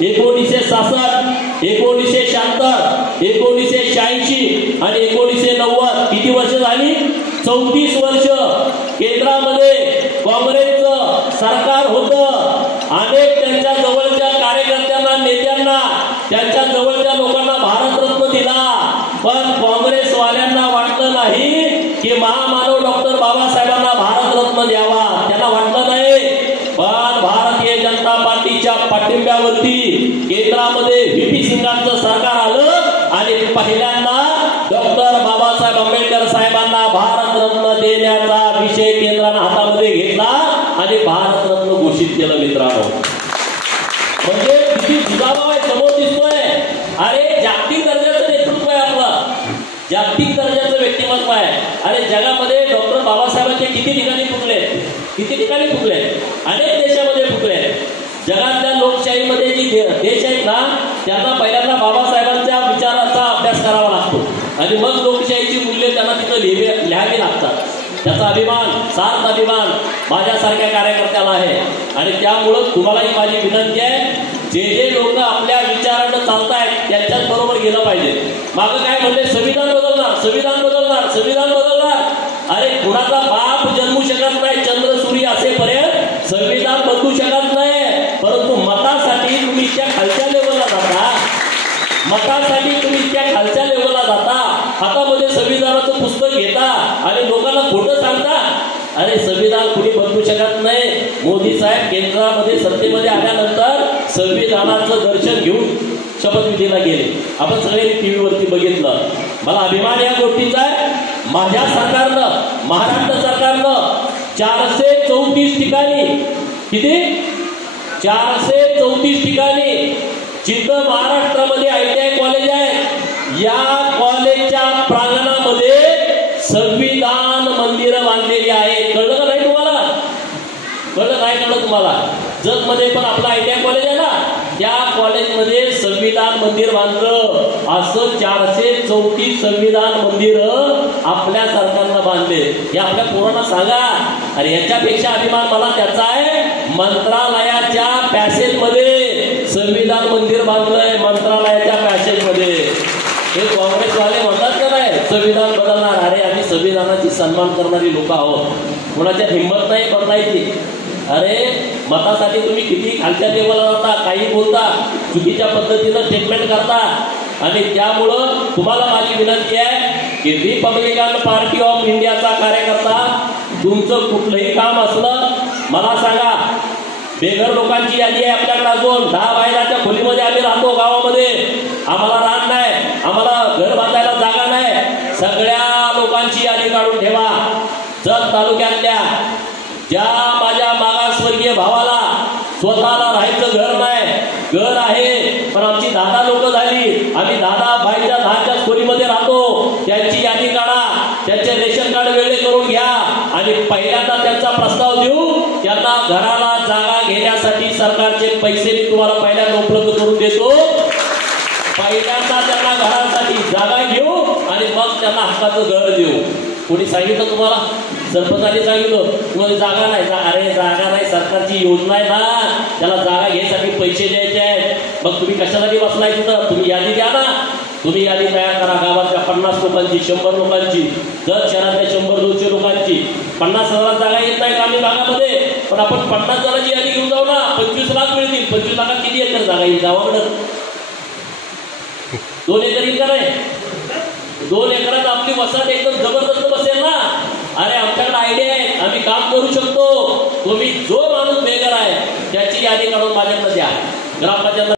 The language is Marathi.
1966, 1976, 1986 आणि 1990 किती वर्ष झाली? 34 वर्ष केंद्रामध्ये काँग्रेसचं सरकार होतं. अनेक त्यांच्या जवळच्या कार्यकर्त्यांना, नेत्यांना, त्यांच्या जवळच्या लोकांना भारतरत्न दिला. पण काँग्रेसवाल्यांना वाटलं नाही की महामानव डॉक्टर बाबासाहेबांना भारतरत्न द्यावा. त्यांना वाटलं नाही. पण भारतीय जनता पार्टीच्या पाठिंब्यावरती केंद्रामध्ये व्हीपी सिंगांचं सरकार आलं आणि पहिल्यांदा डॉक्टर बाबासाहेब आंबेडकर साहेबांना भारतरत्न देण्याचा विषय केंद्रानं हातामध्ये घेतला आणि भारतरत्न घोषित केलं. मित्रांनो, म्हणजे किती दुजाभाव आहे समोर दिसतोय. अरे जागतिक दर्जाचं नेतृत्व आहे आपलं, जागतिक दर्जाचं व्यक्तिमत्व आहे. अरे जगामध्ये डॉक्टर बाबासाहेबांचे किती ठिकाणी फुटले, किती ठिकाणी फुटले, अनेक देशामध्ये फुटले. जगातल्या लोकशाहीमध्ये जी देश आहेत ना, त्यांना पहिल्यांदा बाबासाहेबांच्या विचाराचा अभ्यास करावा लागतो आणि मग लोकशाहीची मूल्य त्यांना तिथं लिहावी लागतात. त्याचा अभिमान, सार्थ अभिमान माझ्यासारख्या कार्यकर्त्याला आहे. आणि त्यामुळं तुम्हालाही माझी विनंती आहे, जे जे लोक आपल्या विचारानं चालतायत त्यांच्याच बरोबर गेलं पाहिजे. मागं काय म्हणले, संविधान बदलणार, संविधान बदलणार, संविधान बदलणार. अरे कुणाचा बाप जन्मू शकत नाही चंद्र सूर्य असेपर्यंत संविधान बदलू शकत नाही. परंतु मतासाठी तुम्ही त्या खालच्या लेवलला जाता, मतासाठी तुम्ही त्या खालच्या लेवलला जाता, हातामध्ये संविधानाचं पुस्तक घेता आणि लोकांना खोटं सांगता. अरे संविधान कुणी बदलू शकत नाही. मोदी साहेब केंद्रामध्ये सत्तेमध्ये आल्यानंतर संविधानाचं दर्शन घेऊन शपथविधीला गेले. आपण सगळ्यांनी टीव्हीवरती बघितलं. मला अभिमान या गोष्टीचा आहे. माझ्या सरकारनं, महाराष्ट्र सरकारनं 434 ठिकाणी, किती 434 ठिकाणी जिथं महाराष्ट्रामध्ये ITI कॉलेज आहे, या कॉलेजच्या प्रांगणामध्ये संविधान मंदिरं बांधलेली आहे. कळलं का नाही तुम्हाला? कळलं नाही? कळलं तुम्हाला? जगमध्ये पण आपलं ITI कॉलेज आहे ना, त्या कॉलेजमध्ये संविधान मंदिर बांधलं. असं 434 संविधान मंदिर आपल्या सरकारनं बांधले. हे आपल्या पोरांना सांगा. अरे याच्यापेक्षा अभिमान मला त्याचा आहे, मंत्रालयाच्या पॅसेजमध्ये संविधान मंदिर बांधलंय. मंत्रालयाच्या पॅसेजमध्ये हे काँग्रेसवाले म्हणतात का नाही संविधान बदलणार. अरे आम्ही संविधानाची सन्मान करणारी लोक आहोत. कोणाच्या हिंमत नाही बदलायची. अरे मतासाठी तुम्ही किती खालच्या लेवलला जाता, काही बोलता, चुकीच्या पद्धतीनं स्टेटमेंट करता. आणि त्यामुळं तुम्हाला माझी विनंती आहे की रिपब्लिकन पार्टी ऑफ इंडियाचा कार्यकर्ता, तुमचं कुठलंही काम असलं मला सांगा. बेघर लोकांची यादी आहे आपल्याकडे. अजून 10 बायलाच्या खोलीमध्ये आम्ही राहतो गावामध्ये. आम्हाला रान नाही, आम्हाला घर बांधायला जागा नाही. सगळ्या लोकांची यादी काढून ठेवा. जत तालुक्यातल्या ज्या माझ्या मागासवर्गीय भावाला स्वतःला राहायचं घर नाही, घर आहे पण आमची 10 लोक झाली, आम्ही 10 बायच्या 10च्या खोलीमध्ये राहतो, त्यांची यादी काढा. त्यांचे रेशन कार्ड वेगळे करून घ्या आणि पहिल्यांदा त्यांचा प्रस्ताव देऊ. त्यांना घराला जागा घेण्यासाठी सरकारचे पैसे मी तुम्हाला पहिल्यांदा उपलब्ध करून देतो. पहिल्यांदा त्यांना घरासाठी जागा घेऊ आणि मग त्यांना हक्काचं घर देऊ. कोणी सांगितलं तुम्हाला? सरपंचांनी सांगितलं तुम्हाला जागा नाही. अरे जागा नाही, सरकारची योजना आहे ना, त्याला जागा घ्यायसाठी पैसे द्यायचे आहेत. मग तुम्ही कशासाठी बसलाय तिथं? तुम्ही यादी द्या ना. तुम्ही यादी तयार करा. गावातल्या 50 लोकांची, 100 लोकांची, जर शहरातल्या 100-200 लोकांची. 50,000 जागा येत नाही ग्रामीण भागामध्ये, पण आपण 50 जणांची यादी घेऊन जाऊ ना. 25 लाख मिळतील. 25 लाखात किती एकर जागा येईल गावाकडं? 2 एकर येईल का नाही? 2 एकरात आपली वसाहत एकदम जबरदस्त बसेल ना. अरे आमच्याकडे आयडिया आहे, आम्ही काम करू शकतो. तुम्ही जो माणूस बेघर आहे त्याची यादी काढून माझ्याकडे द्या. ग्रामपंचायत